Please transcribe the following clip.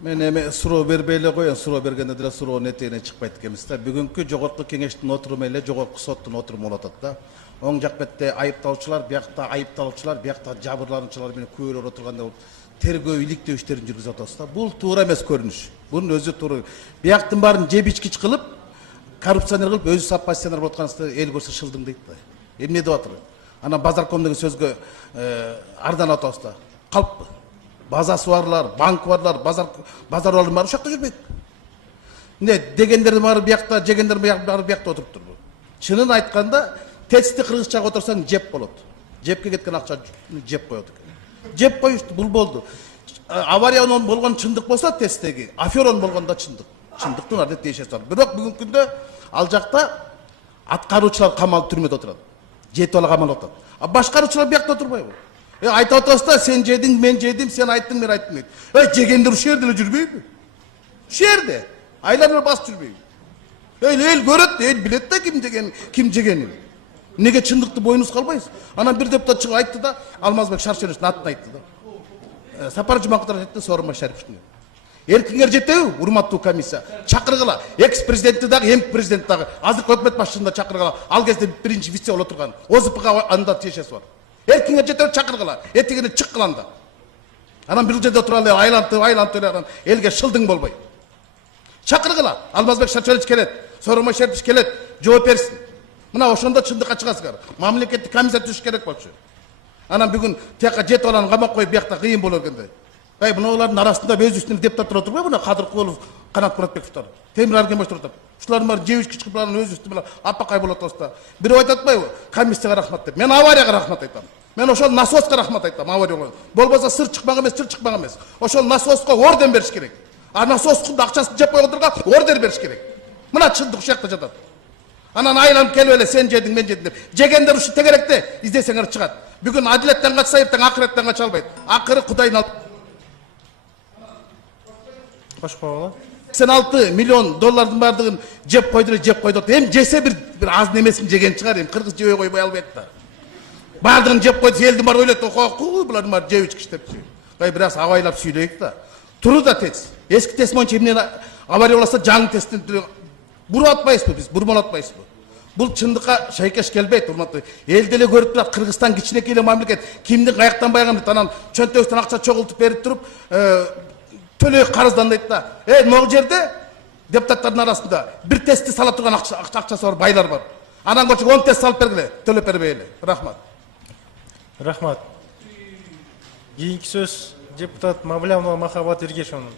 Мен эми суроо бербей эле коеюн, суроо бергенде деле суроонун этегине чыкпайт экенбиз да. Бүгүнкү жогорку кеңештин отуруму эле жогорку соттун отуруму болуп атат да. Оң жак бетте айыпталуучулар, биякта айыпталуучулар, биякта жабырлануучулар менен күбөлөр отурганда тергөө иликтөө иштерин жүргүзүп атабыз да. Бул туура эмес көрүнүш. Бунун өзү туура. Бияктын баарын жеп ичкич кылып, коррупционер кылып, өзү оппозиционер болуп атканыңызды эл көрсө шылдың дейт да. Эмне деп атыр? Анан базарком деген сөзгө арданып атабыз да. Калппы. Базасы барлар, банкы барлар, базарлардын баары ушакта жүрбөйт. Эмне дегендердин баары биякта, жегендердин баары биякта отуруп турду. Чынын айтканда, тести кыргызчага отурсаң жеп болот. Жепке кеткен акча жеп коет экен. Жеп коюшту, бул болду. Аварияның болгон чындык болсо тесттеги, аферон болгондо чындык. Чындыктын адет дешеси бар. Бирок бүгүнкү күндө ал жакта аткаруучулар камалып түрмөдө отурат. Жетип ала камалып атат. А башкаруучулар биякта отурбайбы? Айтып атабыз да, сен жедиң, мен жедим, сен айттың, мен айттым. Жегендер ушул жерде эле жүрбөйбү? Ушул жерде. Айланып басып жүрбөйбү? Эл көрөт, эл билет да ким жегенин. Неге чындыкты бойнуз калбайсыз? Анан бир депутат чыгып айтты да, Алмазбек Шаршеновичтин атын айтты да. Сапар Жумаков айтты, Сооронбай Шариповичтин. Эркиңер жетеби, урматтуу комиссия? Чакыргыла. Экс-президентти дагы, эмки президент дагы, азыркы өкмөт башчысында чакыргыла. Ал кезде биринчи вице болуп отурган. ОЗПга анда тиешеси бар. Эркиңер жетеби, чакыргыла. Этигине чык кыланда. Анан бир жерде отура эле, айлантып эле элге шылдың болбой. Чакыргыла. Алмазбек Шаршенович келет, Сооронбай Шарипович келет, жооп берсин. Мына ошондо чындыкка чыгасыздар. Мамлекеттик комиссия түзүш керек болчу. Анан бүгүн тияка жетип аланы камап коюп биякта кыйын болор экенде. Мыналардын арасында өз үстүнө депутаттар отурбайбы? Мына Кадыркулов, Канат Муратбековдор, Темир Аргенбаевдор отуруп. Ушулардын баары жеп ичкич кылып өз үстүнө аппакай болуп атабыз да. Бирөө айтып атпайбы? Комиссияга рахмат деп. Мен аварияга рахмат айтам. Мен ошол насоска рахмат айтам, авария. Болбосо сыр чыкмак эмес. Ошол насоска орден бериш керек. А насоскун акчасын жеп койгондорго ордер бериш керек. Мына чындык ушул жакта жатат. Анан айланып келип эле сен жедиң, мен жедим деп. Жегендер ушул тегеректе издесеңер чыгат. Бүгүн адилеттен качса, эртең акыреттен кача албайт. Акыры Кудайдын алдында 86 миллион доллардын бардыгын жеп койду. Эми жесе бир аз немесин жеген чыгар, эми кыргыз жебей койбой албайт да. Бардыгын жеп койду, элдин баары ойлойт, булардын баары жеп ичкич депчи. Бир аз абайлап сүйлөйүк да. Туру да тез. Эски тест боюнча эмне авария болсо жаңы тесттен буруп атпайсызбы биз, бурмалап атпайсызбы? Бул чындыкка шайкеш келбейт, урматтуу. Эл деле көрүп турат, Кыргызстан кичинекей эле мамлекет. Кимдин каяктан байган дейт, анан чөнтөбүздөн акча чогултуп берип туруп, төлөй карыздандайт да. Могу жерде депутаттардын арасында бир тестти сала турган акчасы бар, байлар бар. Анан көчүп 10 тест салып бергиле, төлөп бербей эле. Рахмат. Рахмат. Кийинки сөз депутат Мавлянова Махаббат Эргешевна.